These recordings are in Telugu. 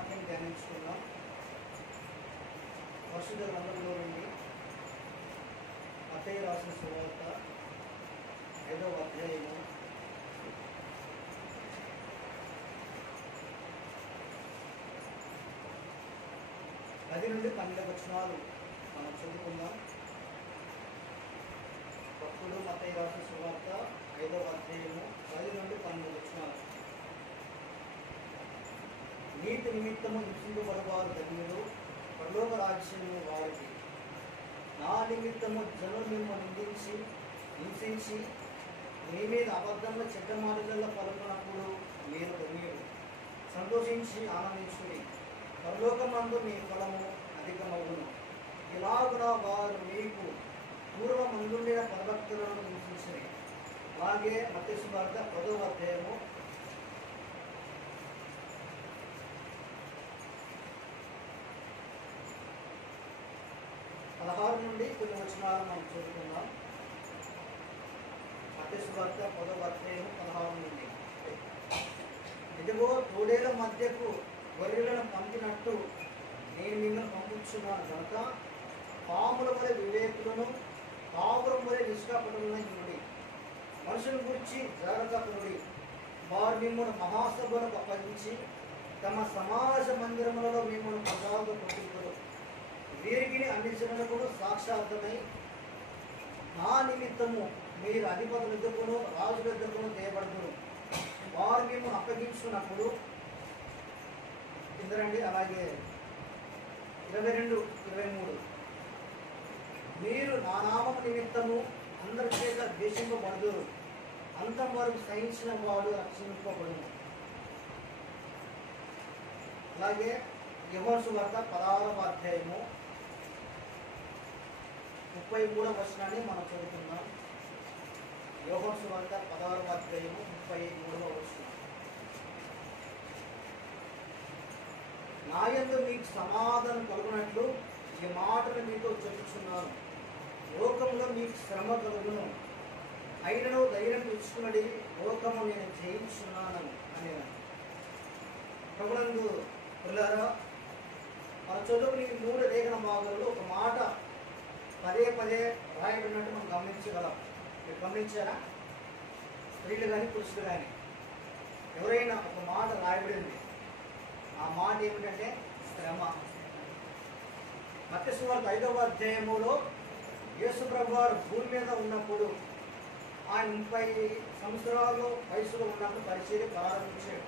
వాక్యం ధ్యానించుకున్నాం. పరిశుద్ధ గ్రంథంలో నుండి మత్తయి రాసిన సువార్త 5వ అధ్యాయము 10 నుండి 12 వచనాలు మనం చదువుకుందాం. భక్తుడు మత్తయి రాసిన సువార్త 5వ అధ్యాయము 10 నుండి 12 వచనాలు. నీతి నిమిత్తము హింసింపబడువారు ధన్యులు, పరలోక రాజ్యము వారికి. నా నిమిత్తము జనులు మిమ్మల్ని హింసించి మీ మీద అబద్ధంగా చెడ్డ మాటలలో పలుకున్నప్పుడు మీరు ధన్యులు. సంతోషించి ఆనందించుడి, పరలోకమందు మీ ఫలము అధికమవును. ఇలాగున వారు మీకు పూర్వమందుండిన పరభక్తులను హింసించిరి. అలాగే మత్తయి సువార్త 10వ అధ్యాయము 16 నుండి కొన్ని వచనాలు మనం చదువుకుందాం. మత్తయి సువార్త 10వ అధ్యాయము 16 నుండి. ఇదిగో తోడేల మధ్యకు గొర్రెలను పంపినట్టు నేను మిమ్మల్ని పంపించున్నాను కనుక పాముల వలె వివేకులను, పావురం వలె నిష్కాపటులను ఇవ్వండి. మనుషుల గురించి జాగ్రత్త పడుడి. వారు మిమ్మల్ని మహాసభలకు అప్పగించి తమ సమాజ మందిరములలో మిమ్మల్ని ప్రజాలుగా కొట్టుకుంటారు. వీరికి అన్ని జనులకు సాక్షార్థమై నా నిమిత్తము మీరు అధిపతుల ఎద్దుకును రాజుల ఎద్దుకును చేయబడుతును. వారు మిమ్మల్ని అప్పగించుకున్నప్పుడు ఇందరండి. అలాగే 22-23 మీరు నా నామము నిమిత్తము అందరి చేత ద్వేషింపబడుదురు, అంతం వరకు సహించిన వాడు రక్షింపబడును. అలాగే యోహాను సువార్త 16వ అధ్యాయము 33వ వచనాన్ని మనం చదువుకుందాం. యోహాను సువార్త 16వ అధ్యాయము 33వ వచనం. నా యందు మీకు సమాధానం కలుగునట్లు ఈ మాటలు మీతో చెప్పుచున్నాను. లోకంలో మీకు శ్రమ కలుగును, అయినను ధైర్యం తెచ్చుకున్నది, లోకము నేను జయించున్నాను అని. ప్రభునందు పిల్లారా, మన చదువుని 3 లేఖన భాగాల్లో ఒక మాట పదే రాయబడినట్టు మనం గమనించగలం. మీరు గమనించారా? స్త్రీలు కానీ పురుషులు కానీ ఎవరైనా ఒక మాట రాయబడింది. ఆ మాట ఏమిటంటే శ్రమ. మత్తయి సువార్త 5వ అధ్యాయములో యేసు ప్రభువారు భూమి మీద ఉన్నప్పుడు ఆయన 30 సంవత్సరాలు వయసులో ఉన్నప్పుడు పరిచర్య ప్రారంభించాడు.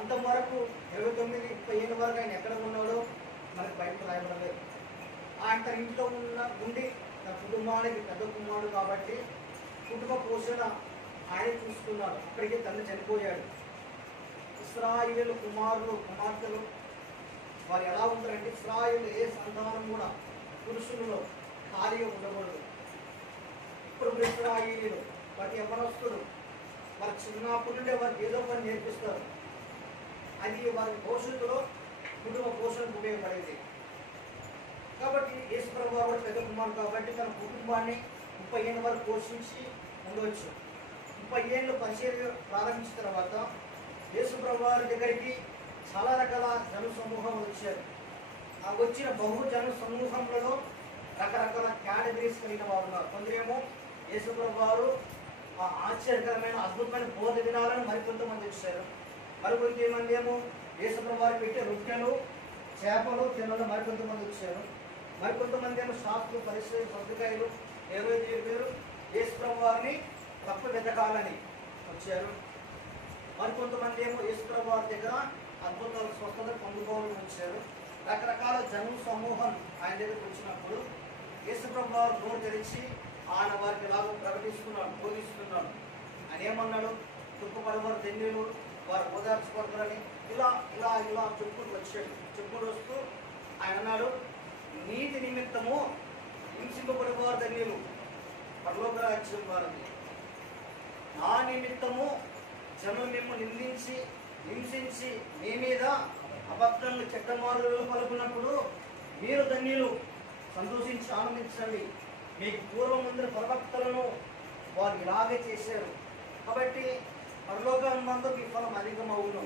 అంతవరకు 29-30 ఏళ్ళ వరకు ఆయన ఎక్కడ ఉన్నాడో మనకు బయట రాయబడలేదు. ఆయన తన ఇంట్లో ఉండి తన కుటుంబానికి పెద్ద కుమారుడు కాబట్టి కుటుంబ పోషణ ఆయన చూసుకున్నాడు. అప్పటికే తండ్రి చనిపోయాడు. ఇశ్రాయేలు కుమారులు కుమార్తెలు వారు ఎలా ఉంటారంటే, ఇశ్రాయేలు ఏ సంతానం కూడా పురుషులలో ఖాళీగా ఉండకూడదు. ఇప్పుడు ఇశ్రాయేలీలు వాటి యవ్వనస్తుడు వారి చిన్నప్పటి నుండే వారికి ఏదో పని నేర్పిస్తారు. అది వారి భవిష్యత్తులో కుటుంబ పోషణకు ఉపయోగపడేది. కాబట్టి యేసు ప్రభువు కూడా పెద్ద కుమారుడు కాబట్టి తన కుటుంబాన్ని 30 ఏళ్ళ వరకు పోషించి ఉండవచ్చు. 30 ఏళ్ళు పరిచర్య ప్రారంభించిన తర్వాత యేసు ప్రభువు వారి దగ్గరికి చాలా రకాల జన సమూహం వచ్చారు. ఆ వచ్చిన బహుజన సమూహంలో రకరకాల కేటగిరీస్ కలిగిన వారు ఉన్నారు. కొందరేమో యేసు ప్రభువు వారు ఆశ్చర్యకరమైన అద్భుతమైన బోధ వినాలని మరికొంతమంది వచ్చారు. మరికొంతమంది ఏమో యేసు ప్రభువు వారు పెట్టే రొట్టెలు చేపలు తినాలని మరికొంతమంది వచ్చారు. మరికొంతమంది ఏమో శాస్త్రులు పరిశ్రమ పత్రికాయలు ఎవరైతే పేరు యేసు ప్రభువు వారిని తప్ప వెతకాలని వచ్చారు. మరికొంతమంది ఏమో యేసు ప్రభువు వారి దగ్గర అద్భుతాల స్వస్థత పొందుకోవాలని వచ్చారు. రకరకాల జన సమూహం ఆయన దగ్గరకు వచ్చినప్పుడు యేసు ప్రభువు వారు నోరు తెరిచి ఆయన వారికి ఎలాగో ప్రకటిస్తున్నాడు, బోధిస్తున్నాడు. ఆయన ఏమన్నాడు? దుఃఖపడవారు ధన్యులు, వారు ఓదార్చబడతారని ఇలా ఇలా ఇలా చెప్పుకుంటూ వచ్చాడు. చెప్పుకుంటూ వస్తూ ఆయన అన్నాడు, నీతి నిమిత్తము హింసింపబడేవారు ధన్యులు, పరలోక రాజ్యం వారిది. నా నిమిత్తము జనం మిమ్మల్ని హింసించి మీ మీద అబద్ధంగా చెడ్డమార్గాలు పలుకున్నప్పుడు మీరు ధన్యులు. సంతోషించి ఆనందించండి, మీకు పూర్వం ముందు ప్రవక్తలను వారు ఇలాగే చేశారు కాబట్టి పరలోకమందు మీ ఫలం అధికమవును.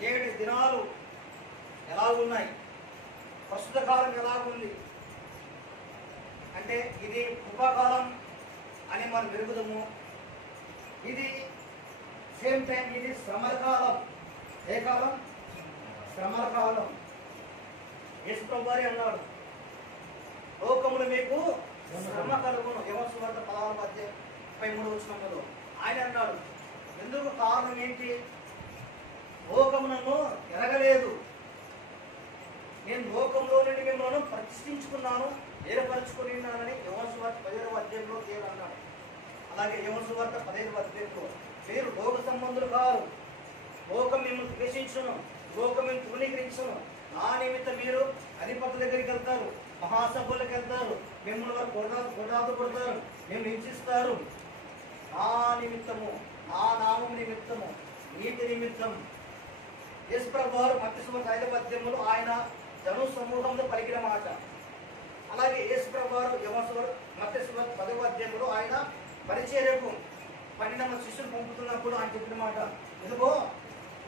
నేటి దినాలు ఎలా ఉన్నాయి, ప్రస్తుత కాలం ఎలా ఉంది అంటే ఇది కృపాకాలం అని మనం వెలుగుదాము. ఇది సేమ్ టైం ఇది శ్రమల కాలం. ఏ కాలం? శ్రమల కాలం. యేసు ప్రభువారే అన్నాడు, లోకములు మీకు శ్రమ కలుగును. యోహాను సువార్త 16:33 ఆయన అన్నాడు. ఎందుకు? కారణం ఏంటి? లోకము నన్ను ఎరగలేదు, నేను లోకంలో నుండి మిమ్మల్ని ప్రతిష్ఠించుకున్నాను, ఏర్పరచుకున్నానని యోహాను సువార్త 17 దేవుడు అన్నాడు. అలాగే యోహాను సువార్త 15 మీరు లోక సంబంధులు కారు, లోకం మిమ్మల్ని ద్వేషించును, లోకం మిమ్మల్ని తృణీకరించును. నా నిమిత్తం మీరు అధిపతుల దగ్గరికి వెళ్తారు, మహాసభలకు వెళ్తారు, మిమ్మల్ని వారు కొడాదు కొడతారు, మేము హింసిస్తారు. నా నిమిత్తము, నా నామం నిమిత్తము, నీతి నిమిత్తం. యేసు ప్రభువారు మత్తయి సువార్త 5 ఆయన జను సమూహంలో పలికిన మాట. అలాగే యేసు ప్రభువారు మత్తయి సువార్త 10 ఆయన పరిచర్యకు 12 మంది శిష్యులు పంపుతున్నప్పుడు ఆయన చెప్పిన మాట, ఇదిగో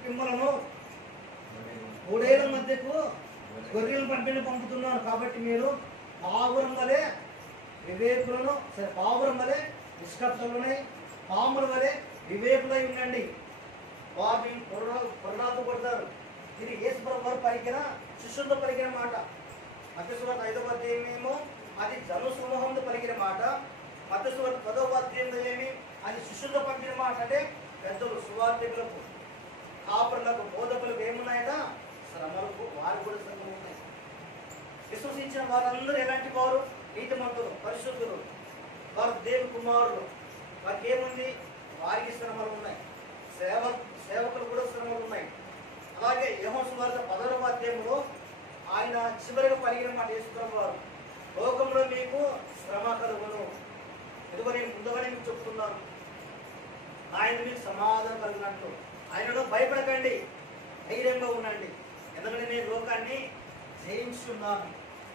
మిమ్మల్ని 3 ఏళ్ల మధ్యకు గొర్రెలను పంపుతున్నాను, కాబట్టి మీరు పావురం వలె వివేకులను, పావురం వలె నిష్కర్తలున్నాయి, పాముల వలె వివేకులై ఉండండి, వారిని పొరడాలు కొడతారు. ఇది యేసు ప్రభువారు పలికిన, శిష్యులతో పలికిన మాట. మత్తయి సువార్త 5 అది జను సమూహంతో పలికిన మాట. మత్తయి సువార్త 10 అది శిష్యులతో పంపిన మాట. అంటే పెద్దలు, సువార్థికులకు, కాపురులకు, బోధకులకు ఏమున్నాయట? శ్రమలకు. వారు కూడా శ్రమలు ఉన్నాయి. విశ్వసించిన వారందరూ ఎలాంటి వారు? నీతిమంతులు, పరిశుద్ధులు, వారు దేవుని కుమారులు. వారికి ఏముంది? వారికి శ్రమలు ఉన్నాయి. సేవకులు కూడా శ్రమలు ఉన్నాయి. అలాగే యోహాను సువార్త 10 ఆయన చివరిగా పలికిన మాట యేసు ప్రభువారు, లోకంలో మీకు శ్రమ కలుగును, ఇదిగో నేను ముందుగానే మీకు చెప్తున్నాను, ఆయన మీకు సమాధానం కలిగినట్లు. ఆయనలో భయపడకండి, ధైర్యంగా ఉండండి, ఎందుకంటే నేను లోకాన్ని జయించున్నాను.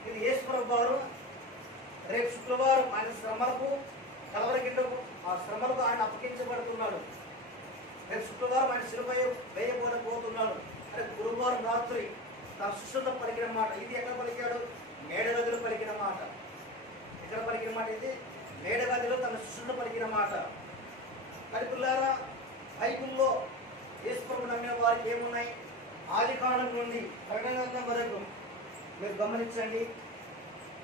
ఇది యేసు ప్రభువారు రేపు శుక్రవారం ఆయన శ్రమలకు, కలవరి గిన్నెకు, ఆ శ్రమలకు ఆయన అప్పగించబడుతున్నాడు. రేపు శుక్రవారం ఆయన శిలువ వేయబోతున్నాడు. అంటే గురువారం రాత్రి తన శిష్యులతో పలికిన మాట. ఇది ఎక్కడ పలికాడు? మేడగదిలో పలికిన మాట. ఎక్కడ పలికిన మాట? ఇది మేడగదిలో తన శిష్యులతో పలికిన మాట. మరి పిల్లారా, బైబిల్లో యేసు ప్రభువును నమ్మిన వారికి ఏమున్నాయి? ఆదికాండం నుండి ప్రకటన వరకు మీరు గమనించండి.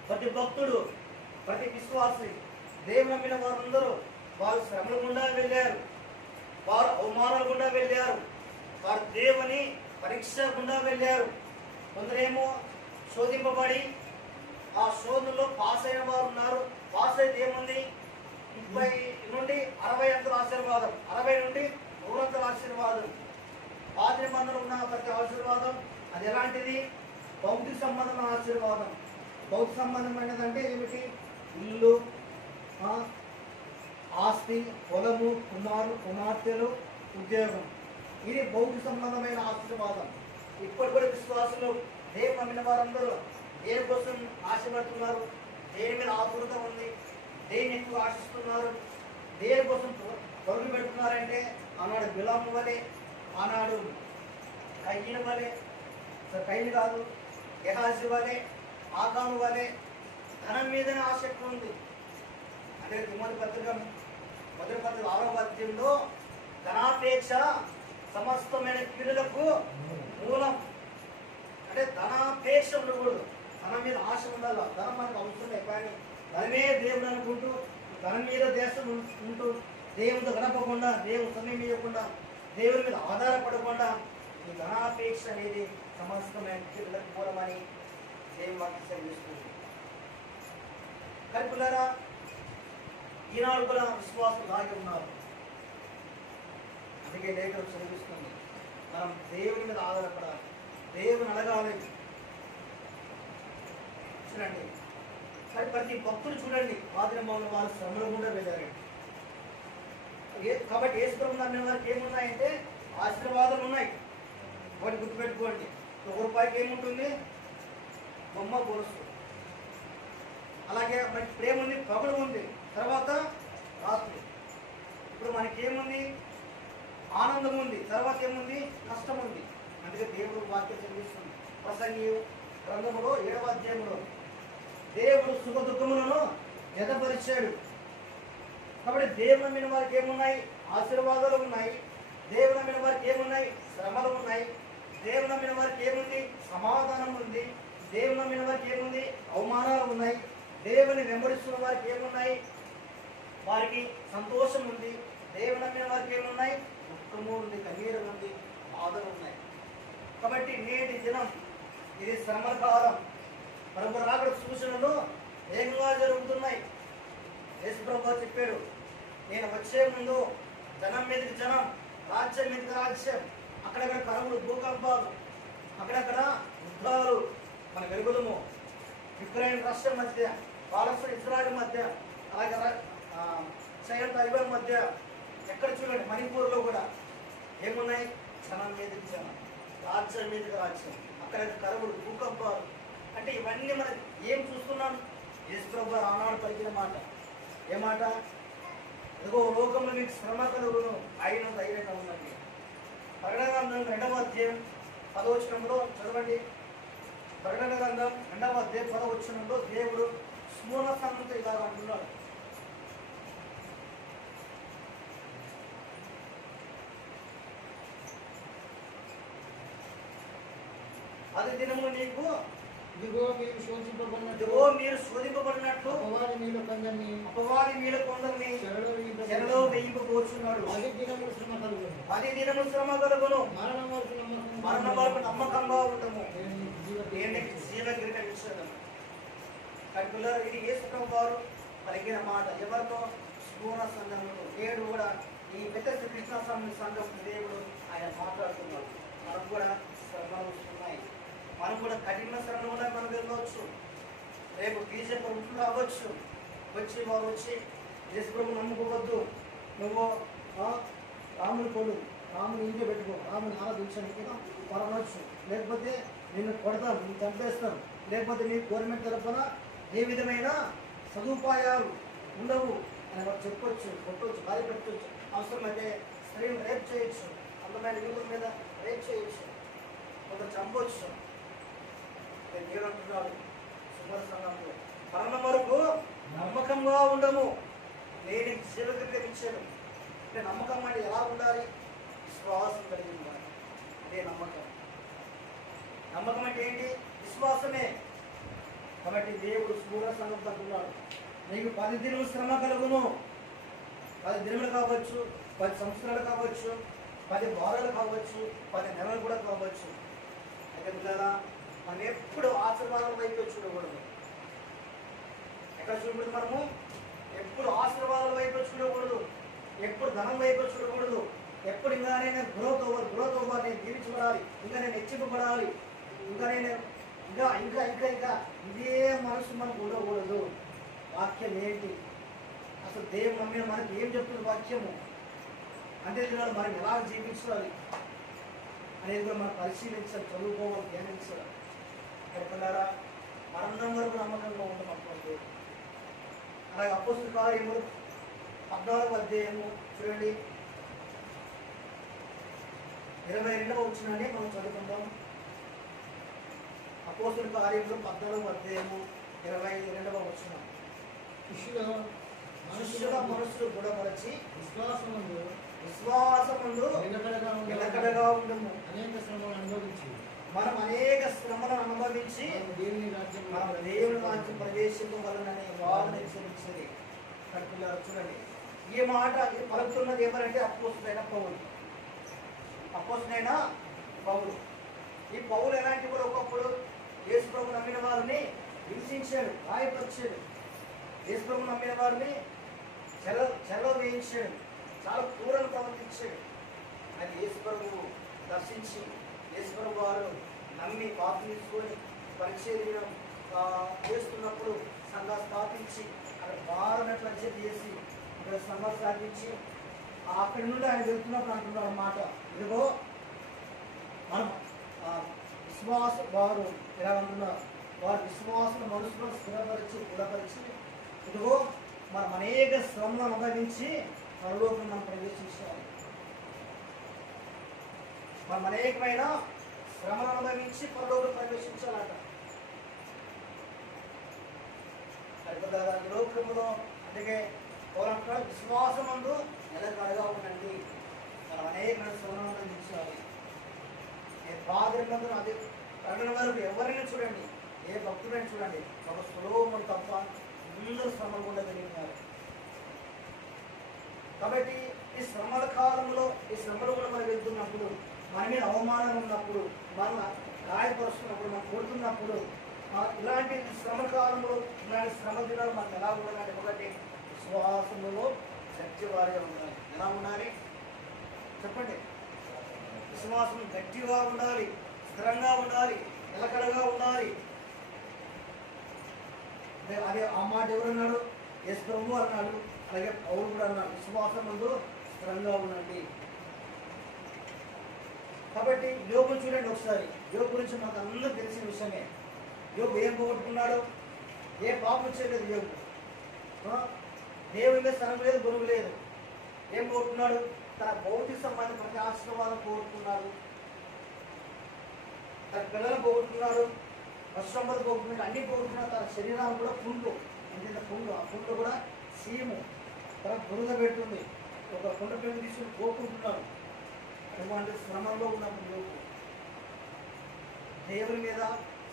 ప్రతి భక్తుడు, ప్రతి విశ్వాసి, దేవుని నమ్మిన వారందరూ వారు శ్రమల గుండా వెళ్ళారు, వారు అవమానాల గుండా వెళ్ళారు, వారు దేవుని పరీక్ష గుండా వెళ్ళారు. కొందరేమో శోధింపబడి ఆ శోధనలో పాస్ అయిన వారు ఉన్నారు. పాస్ అయితే ఏముంది? 30 నుండి 60 అంతల ఆశీర్వాదం, 60 నుండి 100 అంతల ఆశీర్వాదం. పాత నిబంధనలో ఉన్న ప్రతి ఆశీర్వాదం అది ఎలాంటిది? భౌతిక సంబంధమైన ఆశీర్వాదం. భౌతిక సంబంధమైనదంటే ఏమిటి? ఇల్లు, ఆస్తి, పొలము, కుమార్తెలు, ఉద్యోగం. ఇది భౌతిక సంబంధమైన ఆశీర్వాదం. ఇప్పటి కూడా విశ్వాసులు, దేవుని నమ్మిన వారందరూ దేనికోసం ఆశపడుతున్నారు? దేని మీద ఆతురత ఉంది? దేని ఎక్కువ ఆశిస్తున్నారు? దేనికోసం పరుగులు పెడుతున్నారంటే ఆనాడు బిలాము వలె, ఆనాడు కయ్యను వలె, కయ్యను కాదు, గెహాజీ వలె, ఆకాను వలె ధనం మీదనే ఆసక్తి ఉంది. అంటే మొదటి పత్రిక 6వ ధనాపేక్ష సమస్తమైన కీడులకు మూలం. అంటే ధనాపేక్ష ఉండకూడదు, ధనం మీద ఆశ ఉండాలి. ధనం మనకు అవసరమే, కానీ ధనమే దేవుడు అనుకుంటూ, ధనం మీద దేశం ఉంటూ, దేవుడితో గడపకుండా, దేవుడు సమయం ఇవ్వకుండా, దేవుని మీద ఆధారపడకుండా ఈ ధనాపేక్ష అనేది సమస్తమైన కీడులకు మూలమని దేవుని వాక్యం సెలవిస్తుంది. కానీ పిల్లరా, ఈనాడు కూడా విశ్వాసం లాగే ఉన్నారు. అందుకే లేఖనం చదివిస్తుంది, మనం దేవుని మీద ఆధారపడాలి, దేవుని అడగాలి. చూడండి, మరి ప్రతి భక్తులు చూడండి, పాదినమాన వారు శ్రమలు కూడా వెళ్ళారండి. కాబట్టి యేసు ప్రభువును నమ్మిన వారికి ఏమున్నాయంటే ఆశీర్వాదాలు ఉన్నాయి. వాటి గుర్తుపెట్టుకోండి. ₹1 ఏముంటుంది? బొమ్మ, గొలుసు. అలాగే మనకి ప్రేమ ఉంది, పగలు ఉంది, తర్వాత రాత్రి. ఇప్పుడు మనకి ఏముంది? ఆనందం ఉంది, తర్వాత ఏముంది? కష్టం ఉంది. అందుకే దేవుడు వాక్యం చదివిస్తుంది. ప్రసంగి గ్రంథములో 7వ అధ్యాయంలో దేవుడు సుఖ దుఃఖములను జతపరిచాడు. కాబట్టి దేవుని నమ్మిన వారికి ఏమున్నాయి? ఆశీర్వాదాలు ఉన్నాయి. దేవుని నమ్మిన వారికి ఏమున్నాయి? శ్రమలు ఉన్నాయి. దేవుని నమ్మిన వారికి ఏముంది? సమాధానం ఉంది. దేవుని నమ్మిన వారికి ఏముంది? అవమానాలు ఉన్నాయి. దేవుని వెంబడిస్తున్న వారికి ఏమున్నాయి? వారికి సంతోషం ఉంది. దేవుని నమ్మిన వారికి ఏమున్నాయి? దుఃఖము ఉంది, కన్నీరు ఉంది, బాధలు ఉన్నాయి. కాబట్టి నేటి దినం ఇది శ్రమ కాలం. ప్రభు రాకడ సూచనలు వేగంగా జరుగుతున్నాయి. యేసు ప్రభు చెప్పాడు, నేను వచ్చే ముందు జనం మీదకి జనం, రాజ్యం మీదకి రాజ్యం, అక్కడక్కడ కరువులు, భూకంపాలు, అక్కడక్కడ యుద్ధాలు మన వెలుగులము. యుక్రెయిన్ రష్యా మధ్య, పాలస్తీన్ ఇజ్రాయెల్ మధ్య, అలాగే చైనా తైవాన్ మధ్య, ఎక్కడ చూడండి మణిపూర్లో కూడా ఏమున్నాయి? జనం మీదకి జనం, రాజ్యం మీదకి రాజ్యం, అక్కడ కరువులు, భూకంపాలు. అంటే ఇవన్నీ మనం ఏం చూస్తున్నాం? యేసు ప్రభు ఆనాడు పలికిన మాట. ఏ మాట? ఇదిగో లోకంలో మీకు శ్రమ కలుగును, ఆయన ధైర్యంగా ఉండండి. ప్రకటన గ్రంథం 2వ అధ్యాయం 10వ వచనంలో చదవండి. ప్రకటన గ్రంథం 2వ అధ్యాయం 10వ వచనంలో దేవుడు స్మూల సంగతి ఇలా అంటున్నాడు. అది దినము నీకు ఇదిగో మీరు శోధింపబడినట్లు, అపవాది మీలో కొందరిని చెరలో వేయింపబోచున్నాడు. 10 దినములు శ్రమ కలుగును, మరణ వరకు నమ్మకంగా ఉండము, జీవ కిరీటం ఇచ్చాడు. ఇది యేసు ప్రభు వారు పలికిన మాట. ఎవరితో? స్మూల సంఘంలో. నేడు కూడా ఈ పెద్ద కృష్ణ సంఘం దేవుడు ఆయన మాట్లాడుతున్నాడు. మనకు కూడా శ్రమలు వస్తున్నాయి. మనం కూడా కఠిన శ్రమలు కూడా మనం వెళ్ళవచ్చు. రేపు బీజేపీ ప్రభుత్వం రావచ్చు. వారు వచ్చి యేసు ప్రభు నమ్ముకోవద్దు, నువ్వు రాముని కొడు, రాముని ఇంట్లో పెట్టుకో, రాముని ఆరాధించడానికి వాళ్ళు అనవచ్చు. లేకపోతే నిన్ను కొడతాను, నిన్ను చంపేస్తాను, లేకపోతే నీ గవర్నమెంట్ తరఫున ఏ విధమైన సదుపాయాలు ఉండవు అని వాళ్ళు చెప్పొచ్చు, కొట్టవచ్చు, బాధ పెట్టవచ్చు. అవసరమైతే స్త్రీని రేప్ చేయొచ్చు, అందమైన యువకుల మీద రేప్ చేయొచ్చు, కొంత చంపవచ్చు. దేవుడు అంటున్నాడు సుమర సంఘంలో, మరణం వరకు నమ్మకంగా ఉండము, నేను జీవకృతం ఇచ్చాను. అంటే నమ్మకం అంటే ఎలా ఉండాలి? విశ్వాసం కలిగి ఉండాలి. అదే నమ్మకం. నమ్మకం అంటే ఏంటి? విశ్వాసమే. కాబట్టి దేవుడు సుమర సంఘంతో అంటున్నాడు, నీకు 10 దినములు శ్రమ కలుగును. 10 దినములు కావచ్చు, 10 సంవత్సరాలు కావచ్చు, 10 వారాలు కావచ్చు, 10 నెలలు కూడా కావచ్చు. అయితే పిల్లలా, మనం ఎప్పుడు ఆశీర్వాదాల వైపు చూడకూడదు. ఎక్కడ చూడకూడదు? మనము ఎప్పుడు ఆశీర్వాదాల వైపు చూడకూడదు, ఎప్పుడు ధనం వైపు చూడకూడదు. ఎప్పుడు ఇంకా నేను గ్రోత్ ఓవర్ నేను దీవించబడాలి, ఇంకా నేను హెచ్చింపబడాలి, ఇంకా నేను ఇంకా ఇంకా ఇంకా ఇంకా ఇదే మనసు మనకు ఉండకూడదు. వాక్యం ఏంటి? అసలు దేవుడు నమ్మిన మనకి ఏం చెప్తుంది వాక్యము? అంతే దినాలు మనం ఎలా జీవించాలి అనేది కూడా మనం పరిశీలించాలి, చదువుకోవాలి, ధ్యానించాలి. ఎక్కడారా మరణం వరకు నమ్మకంగా ఉండమన్నప్పుడు. అలాగే అపోస్తల కార్యములు 14వ అధ్యాయము చూడండి, 22వ వచనాన్ని మనం చదువుకుందాం. అపోస్తల కార్యములు 14వ అధ్యాయము 22వ వచనం. మనుషుల మనసులు గుణపరచి విశ్వాసముందు నిలకడగా ఉండము. మనం అనేక శ్రమలను అనుభవించి మనం దేవుని రాజ్యం ప్రవేశింపవలనని వారిని హెచ్చరించింది. కడుపులారు చూడండి, ఈ మాట పలుకుతున్నది ఎవరంటే అపోస్తలుడైన పౌలు. అపోస్తలుడైన పౌలు. ఈ పౌలు ఎలాంటి కూడా ఒకప్పుడు యేసు ప్రభు నమ్మిన వారిని హింసించాడు, గాయపరిచాడు. యేసు ప్రభు నమ్మిన వారిని చెరలో వేయించాడు, చాలా క్రూరంగా ప్రవర్తించాడు. అది యేసు ప్రభువు దర్శించి యేసు ప్రభు వారు నమ్మి బాప్తిస్మం పరిచర్య చేస్తున్నప్పుడు సంఘం స్థాపించి అక్కడ బాగా పరిచయం చేసి ఇక్కడ సంఘం స్థాపించి అక్కడి నుండి ఆయన వెళ్తున్నప్పుడు అంటున్నారు అన్నమాట, ఇదిగో మనం విశ్వాస వారు ఎలా అంటున్నారు, వారి విశ్వాసం మనసులో స్థిరపరిచి ఇదిగో మనం అనేక శ్రమను అనుభవించి పరలోకం మనం ప్రవేశించాలి. మనం అనేకమైన శ్రమను అనుభవించి పరలోకం ప్రవేశించాలట. లోకములో అందుకే పోరాటాలు విశ్వాసమందు నిలకడగా ఉండండి. మనం అనేకమైన శ్రమను అనుభవించాలి. పాదరికంలో అది ప్రకటన వరకు ఎవరైనా చూడండి, ఏ భక్తుడైనా చూడండి, ఒక సులోములు తప్ప అందరూ శ్రమలు కూడా కలిగినారు. కాబట్టి ఈ శ్రమల కాలంలో ఈ శ్రమలు కూడా మనం వెళ్తున్నప్పుడు, మన మీద అవమానం ఉన్నప్పుడు, మనం గాయపరుస్తున్నప్పుడు, మనం కొడుతున్నప్పుడు, ఇలాంటి శ్రమ కాలంలో ఇలాంటి శ్రమ దినాలు మనకు ఎలా ఉండాలంటే, ఒకటి విశ్వాసములో గట్టివారిగా ఉండాలి. ఎలా ఉండాలి చెప్పండి? విశ్వాసం గట్టిగా ఉండాలి, స్థిరంగా ఉండాలి, నిలకడగా ఉండాలి. అదే ఆ మాట ఎవరన్నాడు? యేసు ప్రభువు అన్నాడు, అలాగే పౌలు కూడా అన్నాడు, విశ్వాసం ముందు స్థిరంగా ఉండండి. కాబట్టి యోబును చూడండి ఒకసారి. యోబు గురించి మనకు అందరూ తెలిసిన విషయమే. యోబు ఏం పోగొట్టుకున్నాడు? ఏ పాపం చేయలేదు యోబు. దేవుని మీద స్థలం లేదు, గురువు లేదు. ఏం పోగొట్టుకున్నాడు? తన భౌతిక సంబంధం ప్రతి ఆశీర్వాదం పోగొట్టుకున్నాడు, తన పిల్లలు పోగొట్టుకున్నాడు, వర్షంబది పోగొట్టుకున్నాడు, అన్ని పోగొట్టుకున్నాడు. తన శరీరాన్ని కూడా పుండు, ఎందుకంటే పుండు, ఆ పుండు కూడా సీము తన బురద పెడుతుంది. ఒక కుండ పెళ్లి తీసుకుని పోగొట్టుకుంటున్నాడు. అటువంటి శ్రమంలో ఉన్నప్పుడు యోగు దేవుని మీద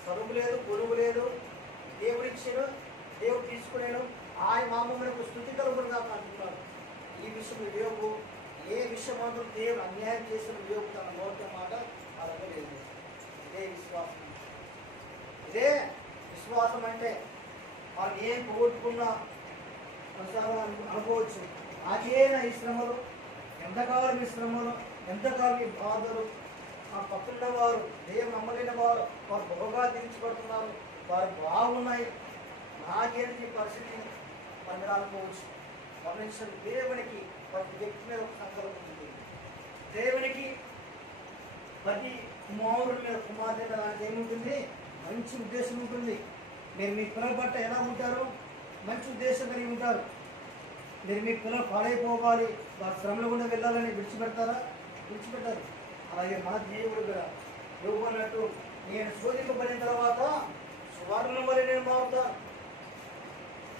సరువు లేదు, పొరుగు లేదు. దేవుడు ఇచ్చాడు, దేవుడు తీసుకున్నాడు. ఆయన మామూలు స్థుతి కలుగురుగా అంటున్నాడు. ఈ విషయం యోగు ఏ విషయం మాత్రం దేవుడు అన్యాయం చేసిన యోగు తన నోటి మాట అడగలేదు. ఇదే విశ్వాసం. ఇదే విశ్వాసం అంటే మనం ఏం పోగొట్టుకున్నా అనుకోవచ్చు. అదేనా ఈ శ్రమలు, ఎంతకాలం ఈ శ్రమలు, ఎంతకాలం ఈ బాధలు. ఆ పక్కన వారు దేవుడు నమ్మలేని వారు, వారు బహుగా తీర్చబడుతున్నారు, వారు బాగున్నాయి, నాకేంటి పరిస్థితి మనం అనుకోవచ్చు. గమనించండి, దేవునికి ప్రతి వ్యక్తి మీద ఒక సంకల్పం ఉంది. దేవునికి ప్రతి కుమారుడి మీద, కుమార్తె మీద దానికి ఏముంటుంది? మంచి ఉద్దేశం ఉంటుంది. మీరు మీ పిల్లల పట్ల ఎలా ఉంటారు? మంచి ఉద్దేశం కలిగి ఉంటారు. మీరు మీ పిల్లలు పాడైపోవాలి, వారి శ్రమలు కూడా వెళ్ళాలని విడిచిపెడతారా? విడిచిపెట్టారు. అలాగే మన దేవుడు కూడా యోబు అన్నట్టు, నేను శోధింపబడిన తర్వాత సువర్ణం వలె నేను మారుతాను.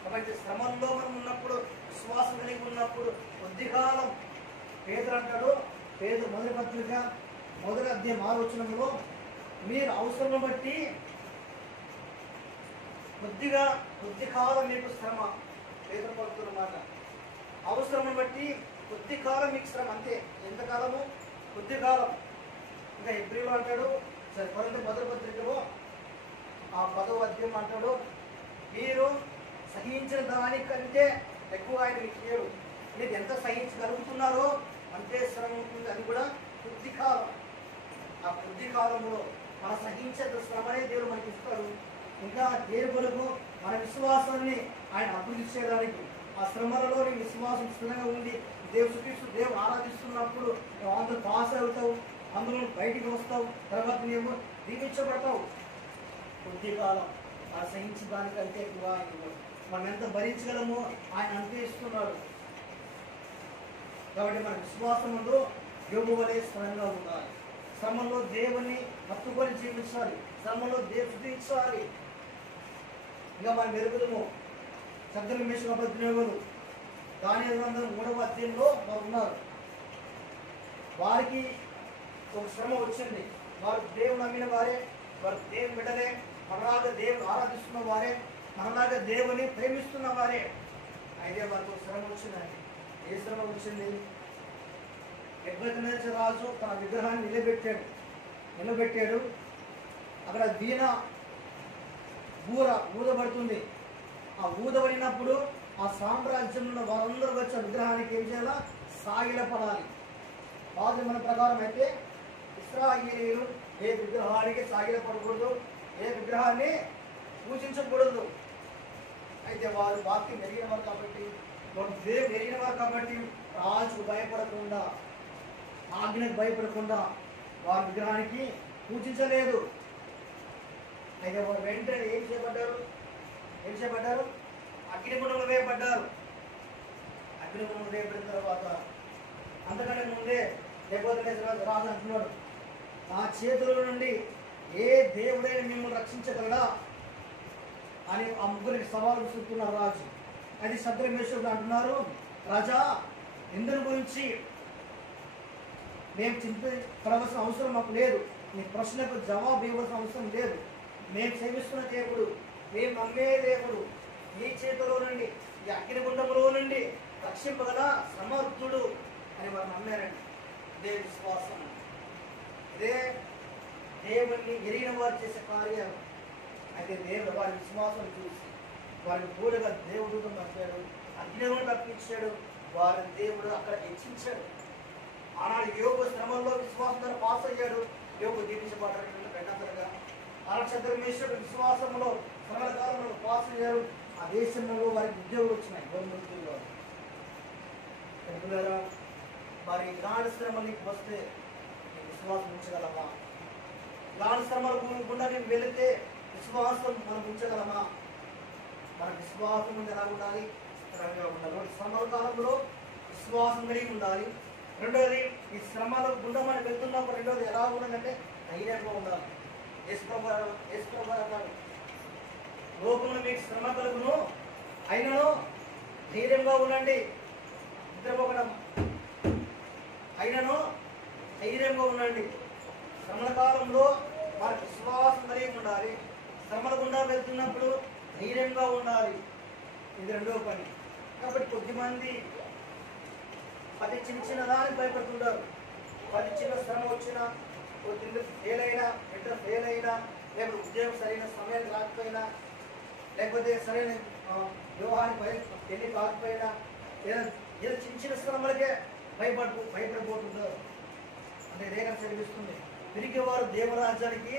కాబట్టి శ్రమంలో మనం ఉన్నప్పుడు, విశ్వాసం కలిగి ఉన్నప్పుడు కొద్ది కాలం పేదలు అంటాడు, పేదలు మొదటి పత్రిక 1వ అధ్యాయం 6వ వచనంలో, మీరు అవసరం బట్టి కొద్ది కాలం మీకు శ్రమ, పేదలు పడుతున్నమాట. అవసరం బట్టి కొద్ది కాలం మీకు శ్రమ, అంతే. ఎంతకాలము? కొద్ది కాలం. ఇంకా ఎబ్రిలో అంటాడు, సరే కొరింథీ మొదటి పత్రికలో 10వ అధ్యాయం అంటాడు, మీరు సహించిన దానికంటే ఎక్కువ ఆయన మీకు ఇయ్యడు. మీరు ఎంత సహించగలుగుతున్నారో అంతే శ్రమ ఉంటుంది. అది కూడా కొద్ది కాలం. ఆ కొద్ది కాలంలో మన సహించే శ్రమనే దేవుడు మనకి ఇస్తాడు. ఇంకా దేని కొరకు? మన విశ్వాసాన్ని ఆయన అభివృద్ధి చేయడానికి. ఆ శ్రమలలో నీ విశ్వాసం స్థిరంగా ఉంది, దేవుడు ఆరాధిస్తున్నప్పుడు అందరూ పాస్ అవుతావు, అందులో బయటికి వస్తావు, తర్వాత నీవు దీవించబడతావు. కొద్ది కాలం ఆ సహించడానికంటే ఎక్కువ ఆయన మనం ఎంత భరించగలమో ఆయన అంతే ఇస్తున్నాడు. కాబట్టి మన విశ్వాసంలో యోబు వలె స్థిరంగా ఉండాలి. శ్రమంలో దేవుని హత్తుకొని జీవించాలి, శ్రమంలో దేవుడు. ఇంకా మనం మెరుగుదము శబ్దం మేషక అబద్ధినవులు దానియేలు గ్రంథం 3వ అధ్యాయంలో వారు ఉన్నారు. వారికి ఒక శ్రమ వచ్చింది. వారు దేవుడు నమ్మిన వారే, వారు దేవుని బిడ్డలే, మనలాగా దేవుడు ఆరాధిస్తున్న వారే, మనలాగా దేవుని ప్రేమిస్తున్న వారే. అయితే వారికి ఒక శ్రమ వచ్చిందండి. ఏ శ్రమ వచ్చింది? నెబుకద్నెజరు రాజు తన విగ్రహాన్ని నిలబెట్టాడు. అక్కడ వీణ ఊదబడుతుంది. ఆ ఊదబడినప్పుడు ఆ సామ్రాజ్యంలో వారందరూ వచ్చి ఆ విగ్రహానికి ఏం చేయాలా? సాగిలపడాలి. మన ప్రకారం అయితే ఇశ్రాయేలీయులు ఏ విగ్రహానికి సాగిలపడకూడదు, ఏ విగ్రహాన్ని పూజించకూడదు. అయితే వారు వాక్యం ఎరిగినవారు కాబట్టి, వారు దేవుడు ఎరిగినవారు కాబట్టి రాజుకు భయపడకుండా, ఆజ్ఞకు భయపడకుండా వారి విగ్రహానికి పూజించలేదు. అయితే వారు వెంటనే ఏం చేయబడ్డారు? అగ్నిగుండంలో వేయబడ్డారు. అగ్నిగుండంలో వేయబడిన తర్వాత అంతకంటే ముందే నెబుకద్నెజరు రాజు అంటున్నాడు, నా చేతుల నుండి ఏ దేవుడైనా మిమ్మల్ని రక్షించగలడా అని ఆ ముగ్గురికి సవాలు విసురుతున్నారు రాజు. అది శద్రమేశ్వరుడు అంటున్నారు, రాజా ఇందుని గురించి మేము చింతపడవలసిన అవసరం మాకు లేదు, నీ ప్రశ్నకు జవాబు ఇవ్వాల్సిన అవసరం లేదు. మేము సేవిస్తున్న దేవుడు, మేము నమ్మే దేవుడు నీ చేతిలో నుండి ఈ అగ్నిగుండంలో నుండి రక్షింపగల సమర్థుడు అని వారు నమ్మారండి. ఇదే విశ్వాసం, ఇదే దేవుణ్ణి ఎరిగిన వారు చేసే కార్యాలు. అయితే దేవుడు వారి విశ్వాసం చూసి వారిని తోడుగా దేవుడు పంపాడు, అగ్నిగుండం తప్పించాడు, వారి దేవుడు అక్కడ హెచ్చించాడు. ఆనాడు యోగు శ్రమంలో విశ్వాసం ద్వారా పాస్ అయ్యాడు, యోగు దీపించబడ్డాడు రెండంతలుగా. ఆనాడు శద్రమేశ్వరుడు విశ్వాసంలో శ్రమల కాలంలో పాస్ అయ్యారు. ఆ దేశంలో వారికి ఉద్యోగులు వచ్చినాయి, గవర్నమెంట్ ఉద్యోగాలు. మరి ఇలాంటి శ్రమలు వస్తే విశ్వాసం ఉంచగలమా? ఇలాంటి శ్రమల గుండా నేను వెళితే విశ్వాసం మనం ఉంచగలమా? మన విశ్వాసం ఎలా ఉండాలి? స్థిరంగా ఉండాలి. శ్రమల కాలంలో విశ్వాసం కలిగి ఉండాలి. రెండోది, ఈ శ్రమల గుండా మనం వెళ్తున్నప్పుడు రెండోది ఎలా ఉండాలంటే ధైర్యంగా ఉండాలి. లోకంలో మీకు శ్రమ కలుగును, అయినను ధైర్యంగా ఉండండి. నిద్రపోకడం అయినను ధైర్యంగా ఉండండి. శ్రమల కాలంలో వారికి విశ్వాసం కలిగి ఉండాలి. శ్రమల గుండా వెళ్తున్నప్పుడు ధైర్యంగా ఉండాలి. ఇది రెండో పని. కాబట్టి కొద్దిమంది ప్రతి చిన్న దానికి భయపడుతుంటారు. ప్రతి చిన్న శ్రమ వచ్చినా, ఫెయిల్ అయినా, ఇంటర్ ఫెయిల్ అయినా, లేకపోతే ఉద్యోగం సరైన సమయానికి రాకపోయినా, లేకపోతే సరైన వివాహానికి పెళ్లి కాకపోయినా, లేదా ఏదో చిన్న శ్రమలకే భయపడిపోతుంటారు. అంటే రేఖ చదివిస్తుంది, తిరిగేవారు దేవురాజ్యానికి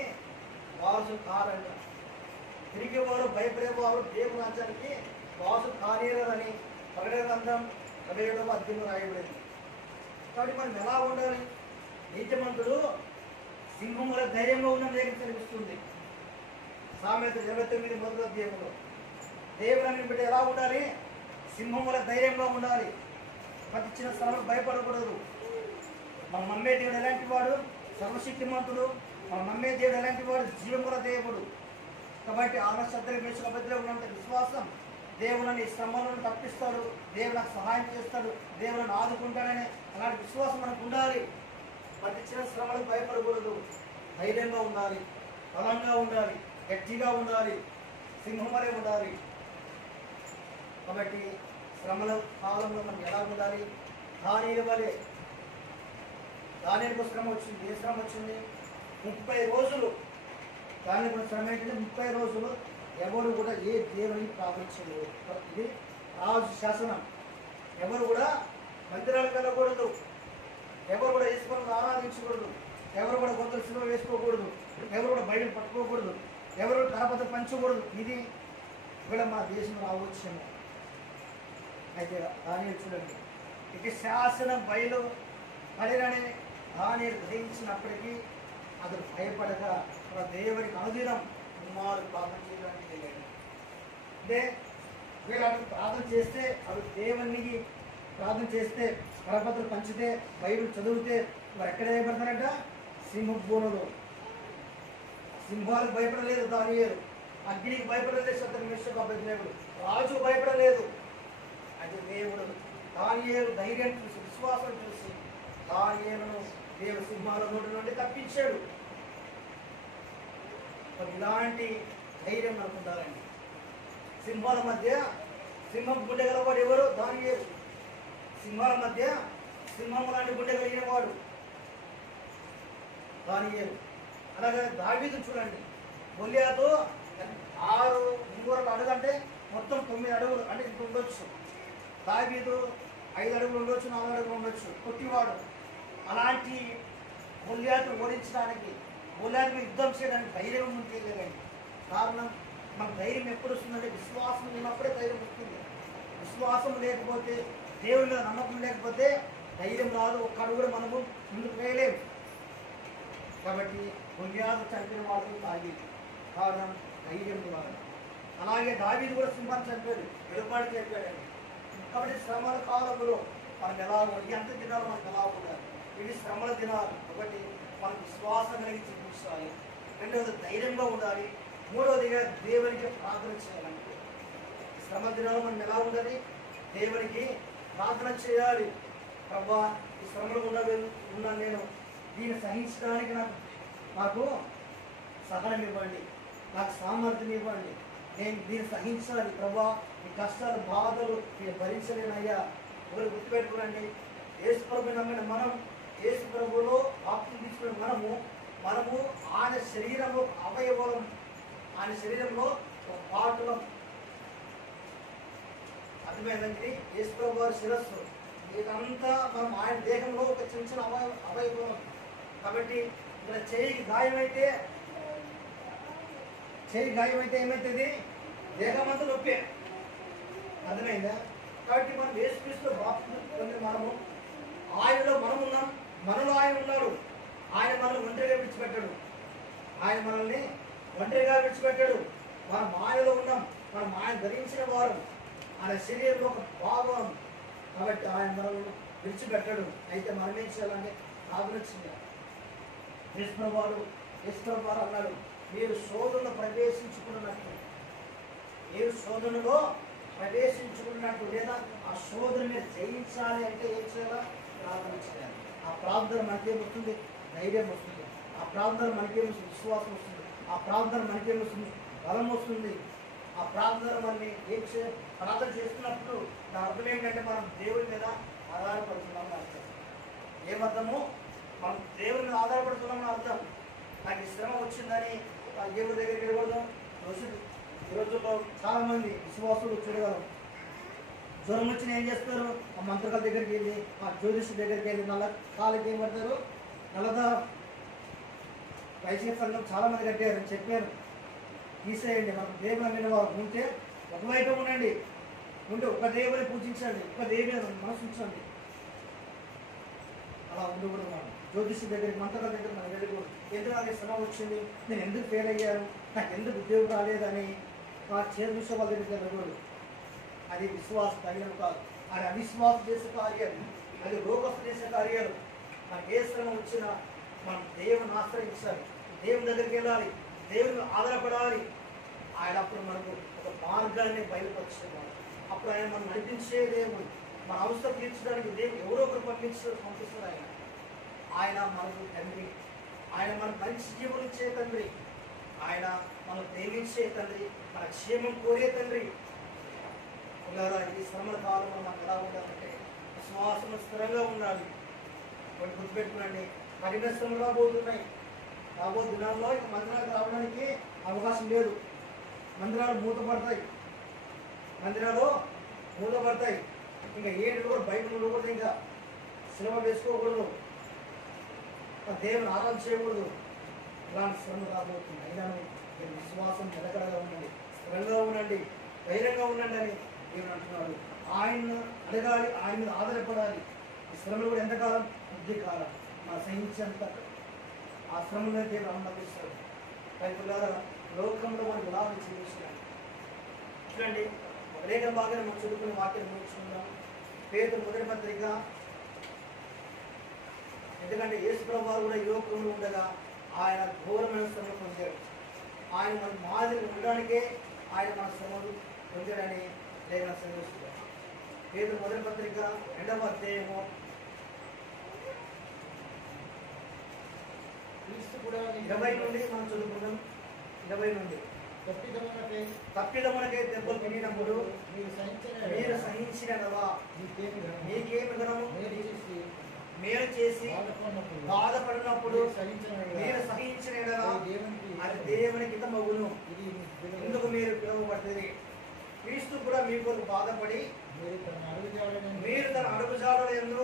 వారసులు కారంట. తిరిగేవారు భయపడేవారు దేవురాజ్యానికి వారసులు కానేరని ప్రకటన గ్రంథం 27వ అధ్యాయంలో రాయబడింది. కాబట్టి మనం ఎలా ఉండాలి? నీతిమంతుడు సింహం వల్ల ధైర్యంగా ఉన్న రేఖ చదివిస్తుంది. సామెత 29 మొదటి అధ్యాయంలో దేవుని బిడ్డ ఎలా ఉండాలి? సింహం వల్ల ధైర్యంగా ఉండాలి. ప్రతి చిన్న శ్రమకు భయపడకూడదు. మనం నమ్మే దేవుడు ఎలాంటి వాడు? సర్వశక్తిమంతుడు. మనం నమ్మే దేవుడు ఎలాంటి వాడు? జీవముల దేవుడు. కాబట్టి ఆనశ్రద్ధ మధ్యలో ఉన్నంత విశ్వాసం, దేవుని శ్రమలను తప్పిస్తాడు, దేవుడు నాకు సహాయం చేస్తాడు, దేవుని ఆదుకుంటాడని అలాంటి విశ్వాసం మనకు ఉండాలి. ప్రతి చిన్న శ్రమలకు భయపడకూడదు. ధైర్యంగా ఉండాలి, బలంగా ఉండాలి, గట్టిగా ఉండాలి, సింహం వలె ఉండాలి. కాబట్టి శ్రమల కాలంలో మనం ఎలా ఉండాలి? దానియేలు వలె. దానియేలుకు శ్రమ వచ్చింది. ఏ శ్రమ వచ్చింది? 30 రోజులు. దానియేలుకు శ్రమ ఏంటంటే 30 రోజులు ఎవరు కూడా ఏ దేవుని ప్రార్థించలేదు. ఇది రాజు శాసనం. ఎవరు కూడా మందిరాలకు వెళ్ళకూడదు, ఎవరు కూడా యేసుని ఆరాధించకూడదు, ఎవరు కూడా గొంతులు సిలువ వేసుకోకూడదు, ఎవరు కూడా బయటకు పట్టుకోకూడదు, ఎవరు కరపత్ర పంచకూడదు. ఇది ఇక్కడ మన దేశం రావచ్చేమో. అయితే దానియేలు చూడండి, ఇది శాసనం బయలు పడినని దానియేలు గ్రహించినప్పటికీ అతను భయపడక దేవుడికి అనుదినం కుమారు ప్రార్థన చేయడానికి తెలియదు. అంటే వీళ్ళు అతను ప్రార్థన చేస్తే, అవి దేవునికి ప్రార్థన చేస్తే, కరపత్రం పంచితే, బైబిల్ చదివితే మరి ఎక్కడ భయపడతారంట? సింహభూములు. సింహాలకు భయపడలేదు దానియేలు, అగ్నికి భయపడలేదు శత్రుమిశ్రకు అభ్యర్థులు, రాజు భయపడలేదు. అయితే దేవుడు దానియేలు ధైర్యం చూసి, విశ్వాసం చూసి దానియేలును దేవుడు సింహాల నోటి నుండి తప్పించాడు. ఇలాంటి ధైర్యం మనకు ఉండాలండి. సింహాల మధ్య సింహం గుండె గలవాడు ఎవరు? దానియేలు. సింహాల మధ్య సింహం లాంటి గుండె కలిగిన వాడు దానియేలు. అలాగే దావీదు చూడండి, గొల్లియాతో 6 3 అడుగులంటే మొత్తం 9 అడుగులు అంటే ఇంత ఉండొచ్చు. దావీదు 5 అడుగులు ఉండొచ్చు, 4 అడుగులు ఉండొచ్చు, కొట్టివాడు. అలాంటి గొల్లియాతును ఓడించడానికి, గొల్లియాతును యుద్ధం చేయడానికి ధైర్యం చేయలేదండి. కారణం, మనకు ధైర్యం ఎప్పుడు వస్తుందంటే విశ్వాసం ఉన్నప్పుడే ధైర్యం వస్తుంది. విశ్వాసం లేకపోతే, దేవుని మీద నమ్మకం లేకపోతే ధైర్యం రాదు. ఒక్క అడుగు కూడా మనము ముందుకు వేయలేము. కాబట్టి గొల్లియాతు చంపిన వాళ్ళు దావీదు. కారణం ధైర్యం ఇవ్వాలి. అలాగే దావీదు కూడా సింహాన్ని చంపాడు, వెలుపాటు చెప్పాడండి. కాబట్టి శ్రమల కాలంలో మనకు ఎలా ఎంత దినాలు మనకు ఎలా ఉండాలి? ఇవి శ్రమల దినాలు. ఒకటి మనకు విశ్వాసం కలిగి చూపించాలి. రెండవది ధైర్యంగా ఉండాలి. మూడవదిగా దేవునికి ప్రార్థన చేయాలంటే శ్రమ దినాలు మనం ఎలా ఉండాలి? దేవునికి ప్రార్థన చేయాలి. ప్రభా, ఈ శ్రమలు ఉన్నాను నేను, దీన్ని సహించడానికి నాకు సహనం ఇవ్వండి, నాకు సామర్థ్యం ఇవ్వండి, నేను దీన్ని సహించాలి. ప్రభా, ఈ కష్టాలు బాధలు నేను భరించలేనయ్యా. ఒకరు గుర్తుపెట్టుకోనండి, యేసు ప్రభువుని నమ్మిన మనం, యేసు ప్రభువులో బాప్తిసం తీసుకున్న మనము ఆయన శరీరంలో అవయవం, ఆయన శరీరంలో ఒక పాటులం. అర్థమైందండి? యేసు ప్రభు వారి శిరస్సు, ఇదంతా మనం ఆయన దేహంలో ఒక చిన్న చిన్న అవయవం. కాబట్టి ఇక్కడ చేయికి గాయమైతే ఏమవుతుంది? దేహమంతా నొప్పే. అర్థమైందా? కాబట్టి మనం యేసుక్రీస్తులో బాప్తిసం పొందిన మనము, ఆయనలో మనం ఉన్నాం, మనలో ఆయన ఉన్నాడు. ఆయన మనల్ని ఒంటరిగా విడిచిపెట్టాడు. ఆయన మనల్ని ఒంటరిగా విడిచిపెట్టాడు. మనం ఆయనలో ఉన్నాం, మనం ఆయన ధరించిన వారు, ఆయన శరీరంలో ఒక భాగం. కాబట్టి ఆయన మనల్ని విడిచిపెట్టాడు. అయితే మనం ఏం చేయాలంటే ప్రార్థన చేయాలి. యేసుప్రభు వారు అన్నాడు, మీరు శోధనలో ప్రవేశించుకున్నట్టు లేదా ఆ శోధన మీరు జయించాలి అంటే ఏం చేయాలా? ప్రార్థన చేయాలి. ఆ ప్రార్థన మనకేం వస్తుంది? ధైర్యం వస్తుంది. ఆ ప్రార్థన మనకేం వస్తుంది? విశ్వాసం వస్తుంది. ఆ ప్రార్థన మనకేం వస్తుంది? బలం వస్తుంది. ఆ ప్రార్థన మనల్ని ప్రార్థన చేస్తున్నప్పుడు దాని అర్థం ఏంటంటే మనం దేవుడి మీద ఆధారపడుతున్నామని అర్థం. ఏమర్థము? మనం దేవుడి మీద ఆధారపడుతున్నామని అర్థం. నాకు ఈ శ్రమ వచ్చిందని దేవుడి దగ్గరికి వెళ్ళకూడదు. ఈ రోజుల్లో చాలా మంది విశ్వాసులు చూడగలరు. జ్వరం వచ్చిన ఏం చేస్తారు? ఆ మంత్రకాల దగ్గరికి వెళ్ళి, ఆ జ్యోతిషి దగ్గరికి వెళ్ళి కాళ్ళకి ఏం పడతారు? నల్లదా వైశ్య సంఘం చాలా మంది కట్టారు. చెప్పారు, తీసేయండి. మనకు దేవుని అమ్మిన వారు ఉంటే ఒకవైపు ఉండండి, ఒక దేవుని పూజించండి, ఒక దేవుని మనసు ఉంచండి. అలా ఉండకూడదు. మనం జ్యోతిషి దగ్గరికి, మంత్రాల దగ్గర మనం వెళ్ళకూడదు. ఎందుకు నాకు శ్రమ వచ్చింది, నేను ఎందుకు ఫెయిల్ అయ్యాను, నాకు ఎందుకు ఉద్యోగం రాలేదని ఆ చేరుసే వాళ్ళ దగ్గరికి వెళ్ళకూడదు. అది విశ్వాస కార్యం కాదు, అది అవిశ్వాస చేసే కార్యాలు, అది లోకస్థ చేసే కార్యాలు. మనకి ఏ శ్రమ వచ్చినా మనం దేవుని ఆశ్రయించాలి, దేవుని దగ్గరికి వెళ్ళాలి, దేవుని ఆధారపడాలి. ఆయన అప్పుడు మనకు ఒక మార్గాన్ని బయలుపరుస్తున్నాడు. అప్పుడు ఆయన మనం నడిపించే దేవుడు, మన అవసరం తీర్చడానికి దేవుడు ఎవరో ఒకరు పంపిస్తారు. ఆయన మనకు తండ్రి, ఆయన మన మంచి జీవనం ఇచ్చే తండ్రి, ఆయన మనం ప్రేమించే తండ్రి, మన క్షేమం కోరే తండ్రి. ఈ శ్రమల కాలంలో మనం ఎలా ఉండాలంటే విశ్వాసం స్థిరంగా ఉండాలి. ఒకటి గుర్తుపెట్టుకునండి, కఠిన శ్రమలు రాబోతున్నాయి. రాబో దినాల్లో ఇక మందిరాలకు రావడానికి అవకాశం లేదు. మందిరాలు మూతపడతాయి. ఇంకా ఏంటి కూడా బయట ఉండకూడదు, ఇంకా శ్రమ వేసుకోకూడదు, దేవుని ఆరాధన చేయకూడదు. ఇలాంటి శ్రమ రాబోతుంది. అయినా విశ్వాసం నిలకడగా ఉండండి, స్థిరంగా ఉండండి, ధైర్యంగా ఉండండి అని దేవుడు అంటున్నాడు. ఆయన్ను అడగాలి, ఆయన మీద ఆధారపడాలి. ఈ శ్రమలు కూడా ఎంతకాలం? కొద్ది కాలం. మనం సహించేంత ఆ శ్రమలో దేవుడు అనుమతిస్తాడు. పైపులారా లోకంలో మనం ఎలా జీవించాలి చూడండి. ఒక లేఖన బాగానే మనం చదువుకునే వాక్యం నేర్చుకుందాం. పేతురు మొదటి పత్రిక. ఎందుకంటే యేసుప్రభు వారు కూడా ఈ లోకంలో ఉండగా ఆయన ఘోరమైన శ్రమలు పొందాడు. ఆయన మన మాదిరి ఉండడానికే ఆయన మన శ్రమలు పొందాడని లేఖన చదివిస్తున్నారు. పేతురు మొదటి పత్రిక 2వ అధ్యాయము 20 నుండి మనం చదువుకుందాం. 20 నుండి. తప్పిదమునకై దెబ్బలు తినినప్పుడు మీరు సహించినవా? మీకేమి గణము? మేలు చేసి బాధపడినప్పుడు మీరు సహించిన అది దేవునికి హితమగును. ఇందుకు మీరు పిలువబడ్డది. క్రీస్తు కూడా మీ కొరకు బాధపడి మీరు తన అడుగుజాడల యందు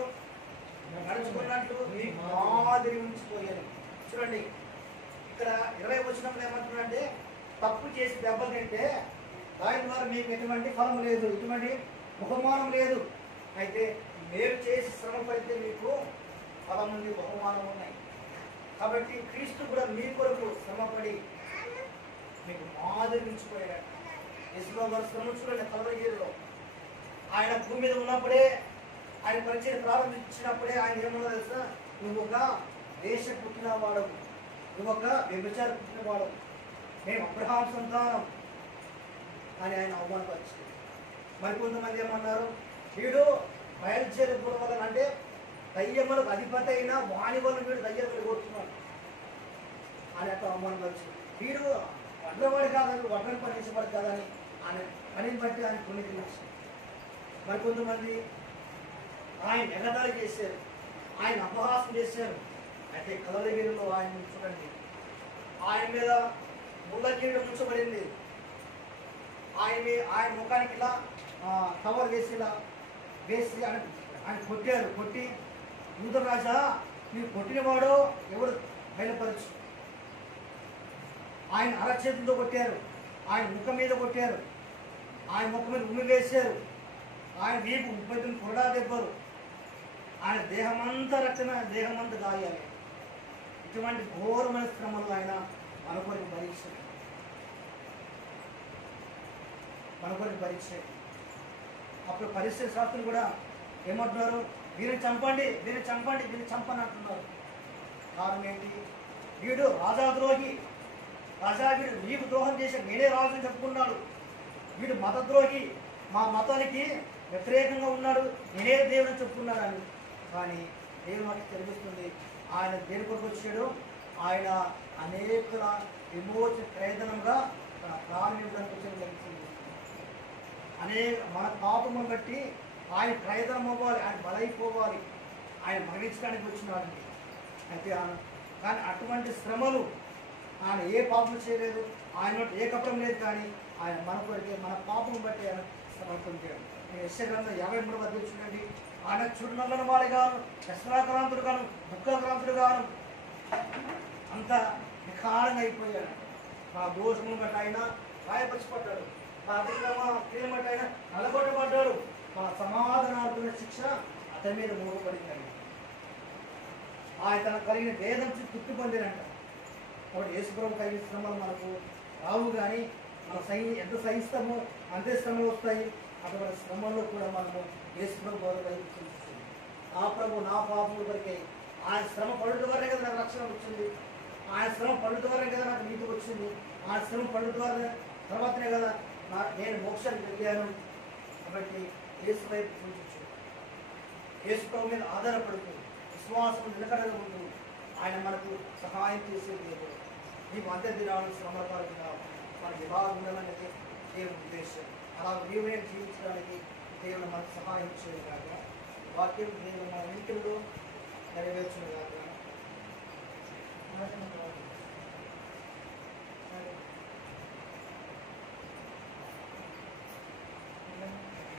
నడుచుకున్నట్లు మీ మాదిరి ఉంచిపోయారు. చూడండి, ఇక్కడ 20 వచనంలో ఏమంటున్నారంటే, తప్పు చేసి దెబ్బలు తింటే దాని ద్వారా మీకు ఎటువంటి ఫలం లేదు, ఎటువంటి బహుమానం లేదు. అయితే మీరు చేసి శ్రమ పడితే మీకు ఫలం నుండి బహుమానం ఉన్నాయి. కాబట్టి క్రీస్తు కూడా మీ కొరకు శ్రమపడి మీకు మాదిరి ఉంచిపోయాడు. యేసుప్రభు వారు శ్రమ చూడండి, కలవరిలో ఆయన భూమి మీద ఉన్నప్పుడే, ఆయన పరిచయం ప్రారంభించినప్పుడే ఆయన ఏమన్నా తెలుసా, నువ్వు ఒక వేష పుట్టిన వాడవు, నువ్వు ఒక వ్యభిచార పుట్టిన వాడవు, మేము అబ్రహాం సంతానం అని ఆయన అవమానపరిచారు. మరికొంతమంది ఏమన్నారు, వీడు బయలుదేరి వలన అంటే దయ్యములకు అధిపతి అయినా వాణి వల్ల వీడు దయ్యములు కొడుతున్నాడు అని అట్లా అవమానపరిచారు. వీడు వడ్లవాడు కాదని వడ్లని పని చేసేవాడు కాదని ఆయన పనిని బట్టి ఆయన పుణ్యతి చేశారు. మరికొంతమంది ఆయన ఎగతాళి చేశారు, ఆయన అపహాసం చేశారు. అయితే కలలగిరిలో ఆయన చూడండి, ఆయన మీద ముళ్ళ కిరీటం ఉంచబడింది. ఆయన ముఖానికి ఇలా కవర్ వేసి ఇలా వేసి ఆయన కొట్టారు. కొట్టి యూదరాజా మీరు కొట్టినవాడో ఎవడు బయలుపరచు. ఆయన అరచేతులతో కొట్టారు, ఆయన ముఖం మీద కొట్టారు, ఆయన ముఖం మీద ఉమ్మి వేశారు, ఆయన వీపు 39 కొరడా దెబ్బలు, ఆయన దేహమంతా రచన, దేహమంతా గాయాలి. ఇటువంటి ఘోరమైన శ్రమలు ఆయన మన కొరకు భరించారు, మన కొరకు భరించారు. అప్పుడు పరిస్థితి శాస్త్రులు కూడా ఏమంటున్నారు, వీరిని చంపండి, వీరిని చంపండి, వీరిని చంపని అంటున్నారు. కారణం ఏంటి? వీడు రాజాద్రోహి, వీడు నీకు ద్రోహం చేసి నేనే రాజుని చెప్పుకున్నాడు, వీడు మతద్రోహి, మా మతానికి వ్యతిరేకంగా ఉన్నాడు, నేనే దేవుని చెప్పుకున్నాడు అని. కానీ దేవుడు మాకు తెలిపిస్తుంది, ఆయన దేని కొరకు వచ్చాడు, ఆయన అనేకుల విమోచన ప్రయత్నంగా తన ప్రాణం ఇవ్వడానికి వచ్చిన మన పాపమును బట్టి ఆయన ప్రయత్నం అవ్వాలి, ఆయన బలైపోవాలి, ఆయన మరణించడానికి వచ్చినాడండి. అయితే కానీ అటువంటి శ్రమలు ఆయన ఏ పాపం చేయలేదు, ఆయన ఏ కపటం లేదు, కానీ ఆయన మన కొరికే మన పాపం బట్టి ఆయన శ్రమలు పొందాడు. నేను యెషయా గ్రంథం 53వ అధ్యాయం చూడండి, ఆయన చుడునల్లని వాడి గాను, వ్యసనాక్రాంతుడు గాను, దుఃఖక్రాంతుడు గాను, అంత నిఖారంగా అయిపోయాడు. మా దోషమును బట్టి ఆయన గాయపరచబడ్డాడు, మా అతిక్రమ క్రియను బట్టి ఆయన నలగొట్టబడ్డాడు, మా సమాధానార్థమైన శిక్ష అతని మీద మోపబడింది. ఆయన తనకు కలిగిన వేదం తృప్తి పొందినంట. కాబట్టి యేసుప్రభు కలిగిన శ్రమలు మనకు రావు, కానీ మనం ఎంత సహిస్తామో అంతే శ్రమలు వస్తాయి. అటువంటి శ్రమల్లో కూడా మనము యేసుప్రభు వైపు ఆ ప్రభు నా పాపముల కొరకే, ఆయన శ్రమ పడుట వరకే కదా నాకు రక్షణ వచ్చింది, ఆయన శ్రమ పడుట వరకే కదా నాకు నీతి వచ్చింది, ఆయన శ్రమ పడుట వరకే తర్వాతనే కదా నేను మోక్షానికి వెళ్ళాను. కాబట్టి యేసు వైపు చూపించు, యేసు ప్రభు మీద ఆధారపడుతూ విశ్వాసం నిలకడగా ఉంటూ ఆయన మనకు సహాయం చేసే దేవుడు. నీకు అంత్య దినాలు శ్రమల దినాలు మనకి బాగా ఉండాలనేది దేవుని ఉద్దేశం. అలా నీవే జీవించడానికి దేవుడు మనకు సహాయం చేయదు కాక, వాక్యం దేవుడు మన ఇంటిలో నెరవేర్చును కాక.